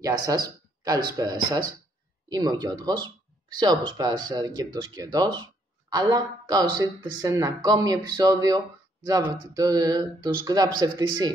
Γεια σας, καλησπέρα σας. Είμαι ο Γιώργος. Ξέρω πως πέρασε αρκετός καιρός, αλλά καλώς ήρθατε σε ένα ακόμη επεισόδιο Java Tutorial του Scratch FTC.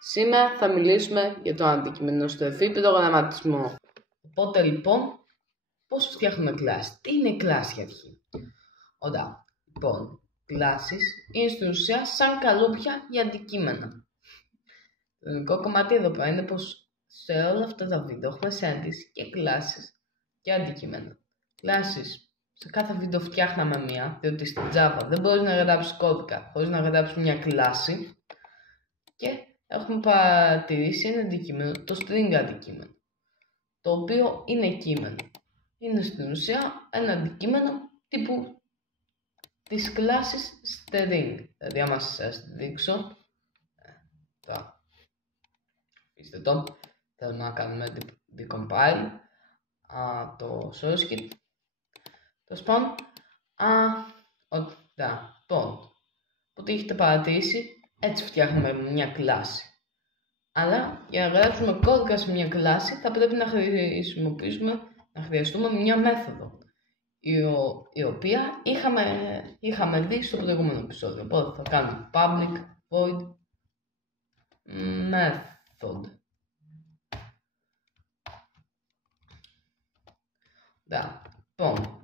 Σήμερα θα μιλήσουμε για το αντικειμενοστρεφή προγραμματισμό. Οπότε λοιπόν, πώς φτιάχνουμε κλάση? Τι είναι κλάση για αρχή? Ωραία, λοιπόν, κλάσεις είναι στην ουσία σαν καλούπια για αντικείμενα. Το ελληνικό κομμάτι εδώ πέρα είναι πως σε όλα αυτά τα βίντεο έχουμε συναντήσει και κλάσεις και αντικείμενα. Κλάσεις, σε κάθε βίντεο φτιάχναμε μία, διότι στην Java δεν μπορείς να γράψεις κώδικα χωρίς να γράψεις μια κλάση, και έχουμε παρατηρήσει ένα αντικείμενο, το string αντικείμενο, το οποίο είναι κείμενο. Είναι στην ουσία ένα αντικείμενο τύπου της κλάσης string. Δηλαδή άμα σας δείξω, αφήστε το, θέλουμε να κάνουμε decompile το source kit. Το spawn, οπότε έχετε παρατηρήσει, έτσι φτιάχνουμε μια κλάση. Αλλά για να γράψουμε κώδικα σε μια κλάση θα πρέπει να χρειαστούμε μια μέθοδο, η οποία είχαμε δει στο προηγούμενο επεισόδιο. Οπότε θα κάνουμε public void method.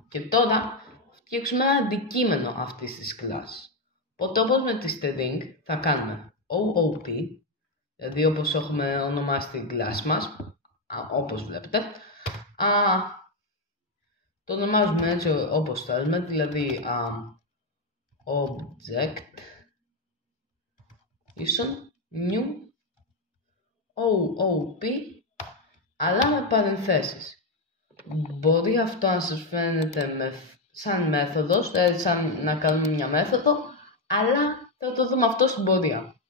Και τώρα φτιάξουμε ένα αντικείμενο αυτής της κλάσης. Οπότε όπως με τη string θα κάνουμε OOP, δηλαδή όπως έχουμε ονομάσει την κλάση μας, όπως βλέπετε, το ονομάζουμε έτσι όπως θέλουμε, δηλαδή object ίσον new OOP, αλλά με παρενθέσεις. Μπορεί αυτό να σας φαίνεται σαν μέθοδος, δηλαδή σαν να κάνουμε μια μέθοδο, αλλά θα το δούμε αυτό στην πορεία.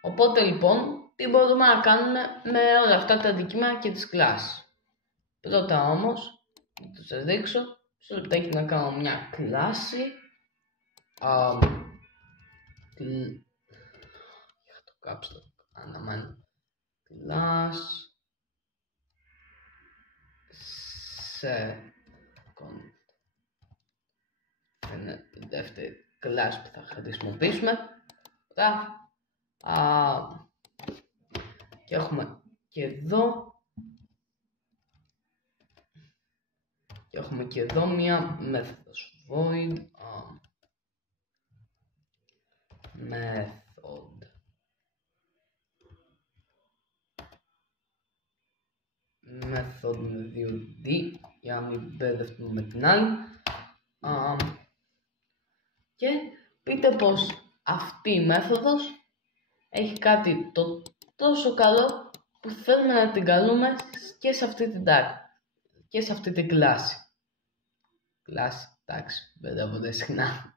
Οπότε λοιπόν, τι μπορούμε να κάνουμε με όλα αυτά τα αντικείμενα και τις κλάσεις? Πρώτα όμως, να το σας δείξω, σε λεπτάκι να κάνω μια κλάση. Για το κάψω, αναμένω. Class second. Είναι η δεύτερη κλάση που θα χρησιμοποιήσουμε. Και έχουμε και εδώ μία μέθοδος void method με 2D για να μην μπερδευτούμε με την άλλη. Και πείτε πως αυτή η μέθοδος έχει κάτι το τόσο καλό που θέλουμε να την καλούμε και σε αυτή την tag και σε αυτή την κλάση. Κλάση, εντάξει, μπερδεύονται συχνά.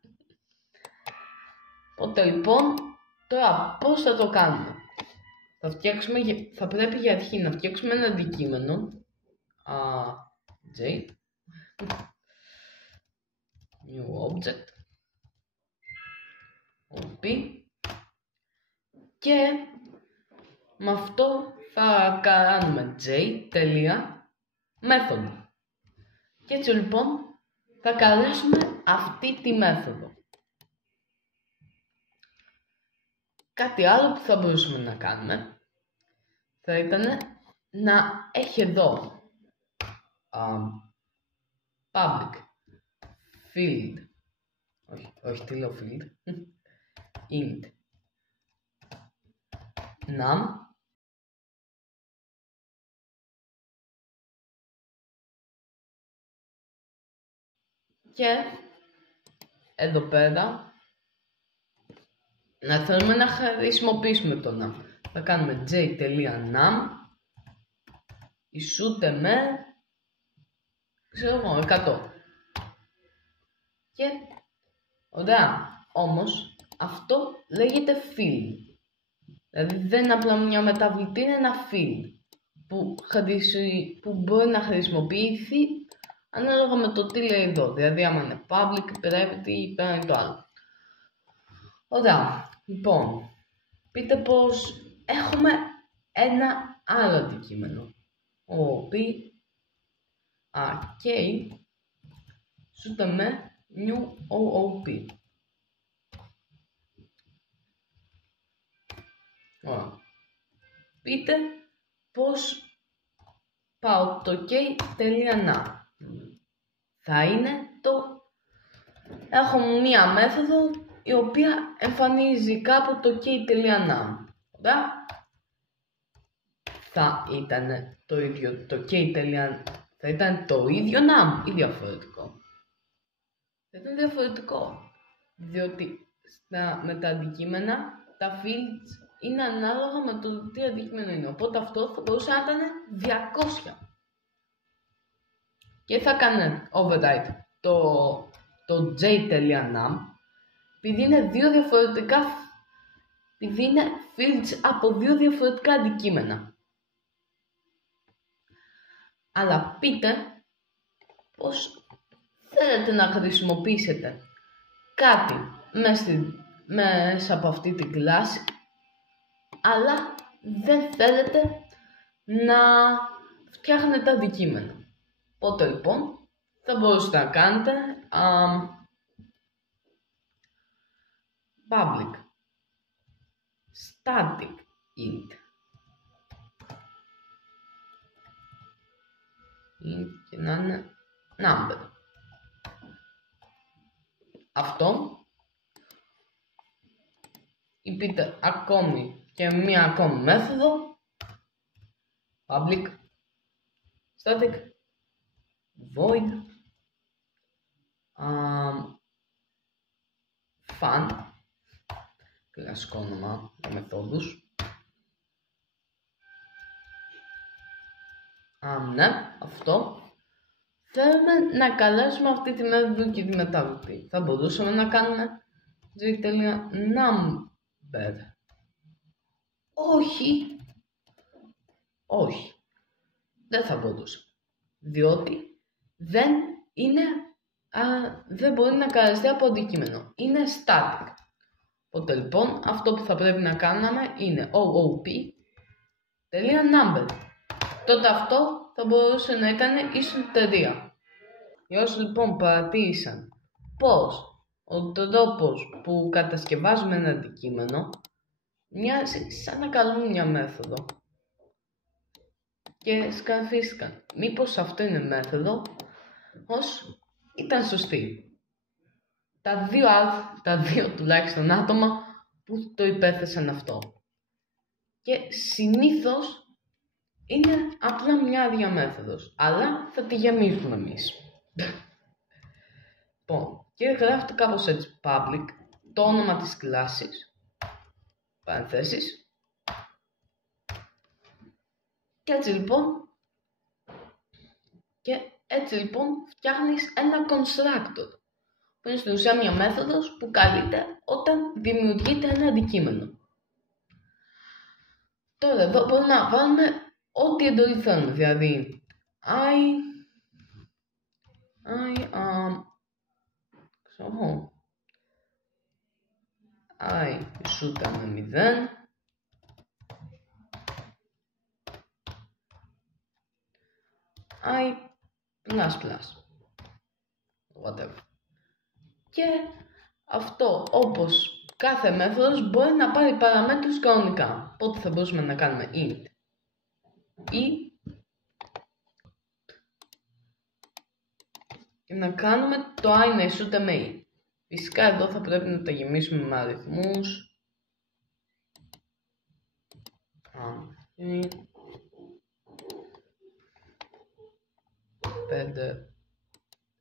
Οπότε λοιπόν, τώρα πώς θα το κάνουμε? Θα πρέπει για αρχή να φτιάξουμε ένα αντικείμενο J new object OP, και με αυτό θα κάνουμε J.method, και έτσι λοιπόν θα καλέσουμε αυτή τη μέθοδο. Κάτι άλλο που θα μπορούσαμε να κάνουμε θα ήταν να έχει εδώ public field, όχι τι λέω field, int num και εδώ πέρα να θέλουμε να χρησιμοποιήσουμε το num. Θα κάνουμε j.num ισούται με 100. Και ωραία, όμως αυτό λέγεται field. Δηλαδή δεν είναι απλά μια μεταβλητή, είναι ένα field που μπορεί να χρησιμοποιηθεί ανάλογα με το τι λέει εδώ. Δηλαδή άμα είναι public, private ή παίρνει το άλλο. Ωραία, λοιπόν, πείτε πως έχουμε ένα άλλο αντικείμενο, OOP, K, σούτα με new OOP. Ωραία. Πείτε πώς πάω το k.na. Θα είναι έχω μία μέθοδο η οποία εμφανίζει κάπου το k.na. Θα ήταν το ίδιο το k.na. Θα ήταν το ίδιο num ή διαφορετικό. Θα ήταν διαφορετικό. Διότι με τα αντικείμενα τα fields είναι ανάλογα με το τι αντικείμενο είναι. Οπότε αυτό θα μπορούσε να ήταν 200. Και θα κάνει override το j.num επειδή είναι επειδή είναι fields από δύο διαφορετικά αντικείμενα. Αλλά πείτε πως θέλετε να χρησιμοποιήσετε κάτι μέσα από αυτή την κλάση, αλλά δεν θέλετε να φτιάχνετε αντικείμενα. Οπότε λοιπόν θα μπορούσατε να κάνετε public static int και να είναι number. Αυτό ή πείτε ακόμη και μία ακόμη μέθοδο public static void fun, κλασικό όνομα για μεθόδους. Ναι, αυτό. Θέλουμε να καλέσουμε αυτή τη μέθοδο και τη μεταβλητή. Θα μπορούσαμε να κάνουμε j.number. Όχι. Δεν θα μπορούσα. Διότι δεν μπορεί να καλεστεί από αντικείμενο. Είναι static. Οπότε λοιπόν αυτό που θα πρέπει να κάνουμε είναι OOP.number. Τότε αυτό θα μπορούσε να ήταν ίσον 3. Για όσοι λοιπόν παρατήρησαν πως ο τρόπος που κατασκευάζουμε ένα αντικείμενο μοιάζει σαν να καλούμε μια μέθοδο και σκαφίστηκαν μήπως αυτό είναι μέθοδο ως ήταν σωστή. Τα δύο τουλάχιστον άτομα που το υπέθεσαν αυτό. Και συνήθως είναι απλά μια διαμέθοδος, αλλά θα τη γεμίσουμε εμείς. Λοιπόν, και γράφετε κάπως έτσι public, το όνομα της κλάσης, παρενθέσεις, και έτσι λοιπόν φτιάχνεις ένα constructor, που είναι στην ουσία μια μέθοδος που καλείται όταν δημιουργείται ένα αντικείμενο. Τώρα εδώ μπορούμε να βάλουμε ό,τι εντολή θέλουμε, δηλαδή σούτα με 0, whatever. Και αυτό, όπως κάθε μέθοδος, μπορεί να πάρει παραμέτρους κανονικά. Οπότε θα μπορούσαμε να κάνουμε int ή να κάνουμε το i να ισούται με e. Φυσικά εδώ θα πρέπει να τα γεμίσουμε με αριθμούς. 5,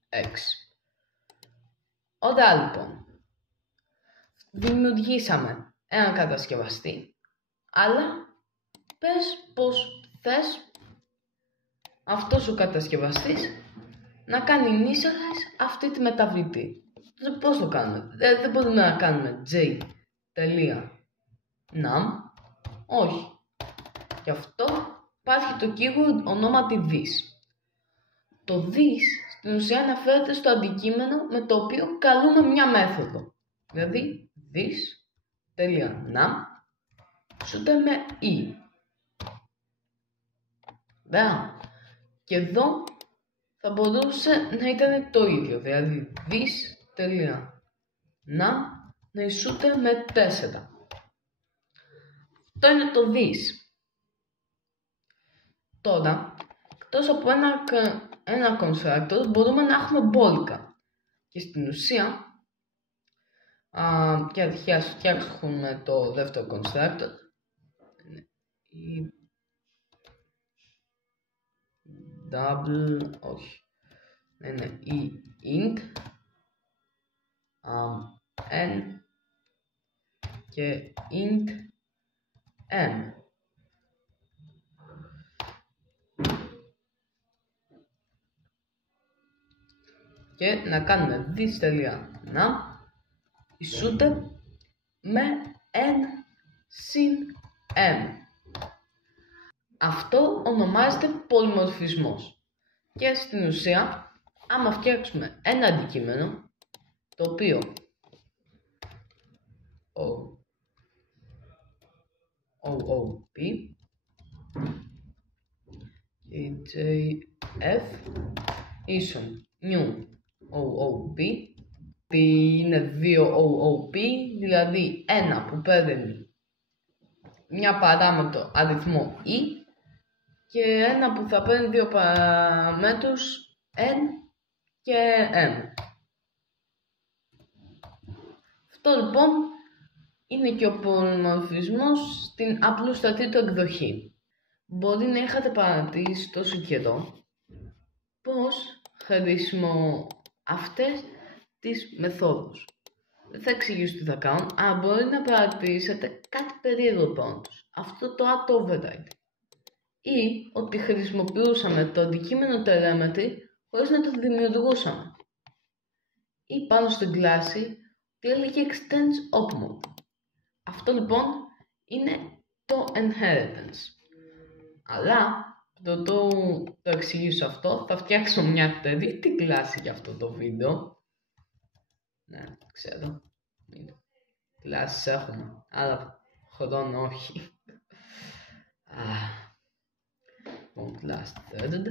6. Ωραία λοιπόν. Δημιουργήσαμε έναν κατασκευαστή, αλλά πες πως θες αυτός ο κατασκευαστής να κάνει initialize αυτή τη μεταβλητή. Πώς το κάνουμε? Δεν μπορούμε να κάνουμε j.num. Όχι. Γι' αυτό υπάρχει το keyword ονόματι this. Το this στην ουσία αναφέρεται στο αντικείμενο με το οποίο καλούμε μια μέθοδο. Δηλαδή this.num σούτε με e. Ωραία. Και εδώ θα μπορούσε να ήταν το ίδιο, δηλαδή να ισούται με 4. Αυτό είναι το this. Τώρα, εκτός από ένα constructor, μπορούμε να έχουμε μπόλικα. Και στην ουσία, και αρχικά φτιάξουμε το δεύτερο constructor. Όχι. Είναι η int n και int m. Και να κάνουμε this.να ισούται με n συν m. Αυτό ονομάζεται πολυμορφισμός. Και στην ουσία, άμα φτιάξουμε ένα αντικείμενο, το οποίο OOP JF ίσον new OOP, είναι 2 OOP, δηλαδή ένα που παίρνει μια παράμετρο αριθμό E και ένα που θα παίρνει δύο παραμέτρους N και M. Αυτό λοιπόν είναι και ο πολυμορφισμός στην απλούστατη του εκδοχή. Μπορεί να είχατε παρατηρήσει τόσο καιρό πως χρησιμοποιώ αυτές τις μεθόδους. Δεν θα εξηγήσω τι θα κάνουν, αλλά μπορεί να παρατηρήσετε κάτι περίεργο πάνω τους. Αυτό το add override. Ή ότι χρησιμοποιούσαμε το αντικείμενο telemetry χωρίς να το δημιουργούσαμε. Ή πάνω στην κλάση ότι έλεγε extends op mode. Αυτό λοιπόν είναι το inheritance. Αλλά το εξηγήσω αυτό, θα φτιάξω μια τρίτη κλάση για αυτό το βίντεο. Ναι, ξέρω. Κλάσεις έχουμε, αλλά χρόνο όχι. Class third.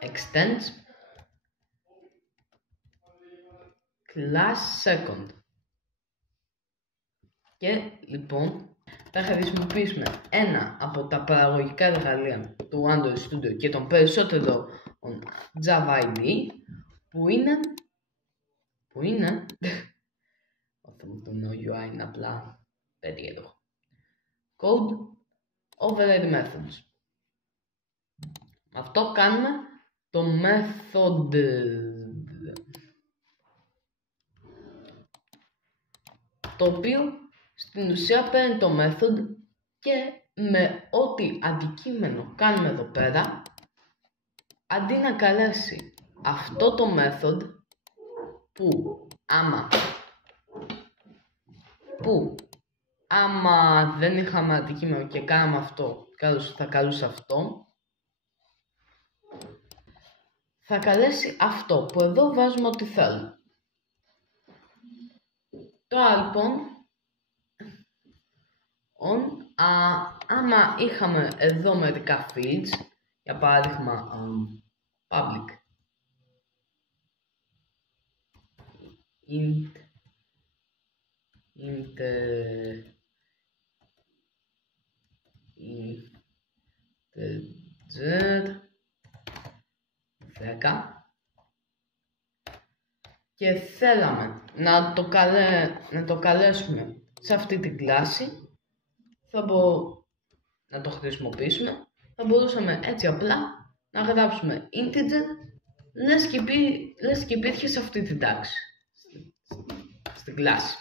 Extends. Class second. Και λοιπόν θα χρησιμοποιήσουμε ένα από τα παραγωγικά εργαλεία του Android Studio και τον περισσότερο Java IDE που είναι το UI είναι απλά περίεργο. Code override methods. Αυτό κάνουμε το method το οποίο στην ουσία παίρνει το method και με ό,τι αντικείμενο κάνουμε εδώ πέρα, αντί να καλέσει αυτό το method άμα δεν είχαμε αντικείμενο και κάναμε αυτό, θα καλούσε αυτό, θα καλέσει αυτό που εδώ βάζουμε ό,τι θέλουμε. Τώρα λοιπόν, άμα είχαμε εδώ μερικά fields, για παράδειγμα public int integer και θέλαμε να το καλέσουμε σε αυτή την κλάση, να το χρησιμοποιήσουμε, θα μπορούσαμε έτσι απλά να γράψουμε integer λες και υπήρχε σε αυτή την τάξη, στην κλάση.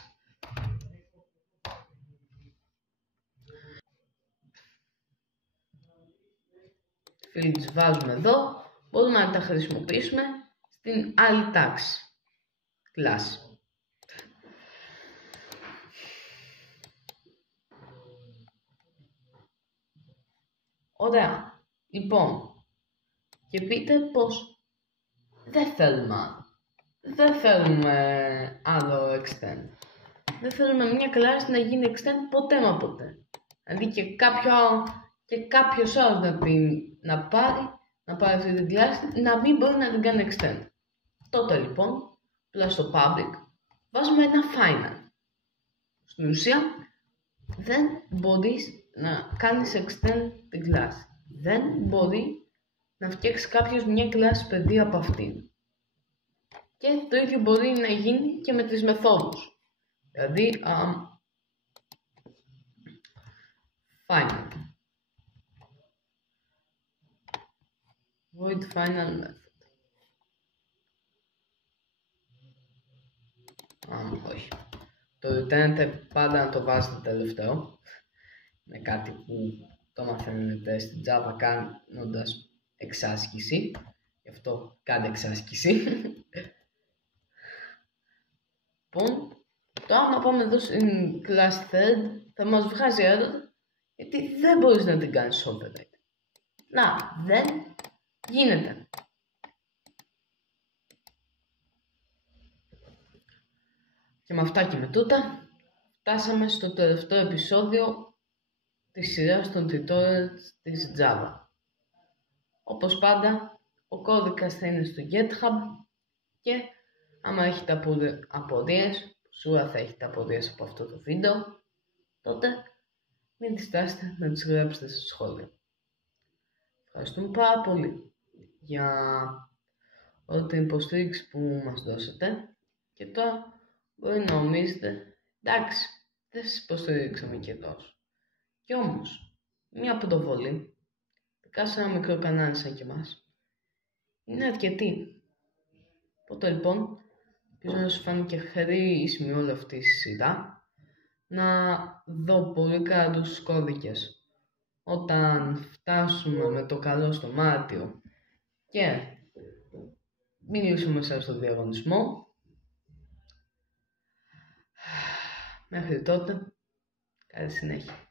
Fields βάζουμε εδώ, μπορούμε να τα χρησιμοποιήσουμε στην άλλη τάξη, κλάση. Ωραία, λοιπόν, και πείτε πως δεν θέλουμε άλλο extend. δεν θέλουμε μια κλάση να γίνει extend ποτέ μα ποτέ. Δηλαδή και κάποιος άλλος να πάρει αυτή την κλάση, να μην μπορεί να την κάνει extend. Τότε λοιπόν, πλάς στο public, βάζουμε ένα final. Στην ουσία, δεν μπορείς να κάνεις extend την κλάση. Δεν μπορεί να φτιάξει κάποιος μια κλάση παιδί από αυτήν. Και το ίδιο μπορεί να γίνει και με τις μεθόδους. Δηλαδή, final. Void final method. Όχι. Το return πάντα να το βάζετε τελευταίο. Είναι κάτι που το μαθαίνετε στην Java κάνοντας εξάσκηση. Γι' αυτό κάντε εξάσκηση. Λοιπόν, τώρα άμα πάμε εδώ στην class third θα μας βγάζει error γιατί δεν μπορείς να την κάνεις override. Να, δεν γίνεται. Και με αυτά και με τούτα φτάσαμε στο τελευταίο επεισόδιο της σειράς των tutorials της Java. Όπως πάντα, ο κώδικας θα είναι στο GitHub και άμα έχετε απορίες, σίγουρα θα έχετε απορίες από αυτό το βίντεο, τότε μην διστάσετε να τις γράψετε στο σχόλιο. Ευχαριστούμε πάρα πολύ για όλη την υποστήριξη που μας δώσατε και τώρα μπορεί να νομίζετε, εντάξει, δεν σας υποστηρίξαμε και τόσο. Κι όμως, μια πρωτοβολή, σε ένα μικρό κανάλι σαν και εμάς, είναι αρκετή. Οπότε λοιπόν, ελπίζω να σου φάνηκε χρήσιμη όλη αυτή η σειρά, να δω πολύ καλούς κώδικες όταν φτάσουμε με το καλό στο Μάρτιο και μιλήσουμε μέσα στο διαγωνισμό. Μέχρι τότε, καλή συνέχεια.